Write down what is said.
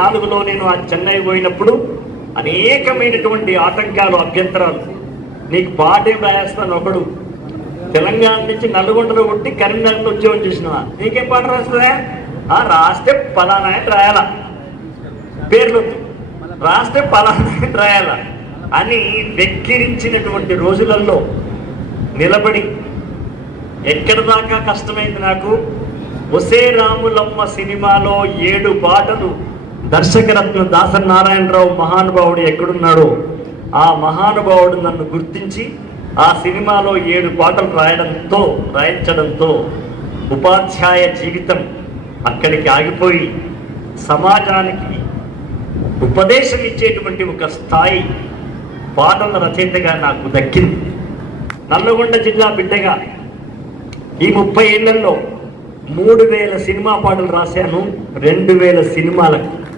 2004లో నేను ఆ చెన్నై పోయినప్పుడు అనేకమైనటువంటి ఆటంకాలు, అభ్యంతరాలు. నీకు పాటేం రాయేస్తాను, ఒకడు తెలంగాణ నుంచి నల్గొండలో కొట్టి కరీంనగర్లో ఉద్యోగం చేసినవా, నీకేం పాట రాస్తుందా? రాస్తే పలానా రాయాల, పేర్లు రాస్తే పలానా రాయాల అని వెక్కిరించినటువంటి రోజులలో నిలబడి ఎక్కడ దాకా కష్టమైంది నాకు. ఒసే రాములమ్మ సినిమాలో 7 పాటలు దర్శకరత్న దాసరి నారాయణరావు మహానుభావుడు ఎక్కడున్నాడో ఆ మహానుభావుడు నన్ను గుర్తించి ఆ సినిమాలో 7 పాటలు రాయించడంతో ఉపాధ్యాయ జీవితం అక్కడికి ఆగిపోయి సమాజానికి ఉపదేశం ఇచ్చేటువంటి ఒక స్థాయి పాటల రచయితగా నాకు దక్కింది. నల్లగొండ జిల్లా బిడ్డగా ఈ 30 ఏళ్లలో 3000 సినిమా పాటలు రాశాను, 2000 సినిమాలకు.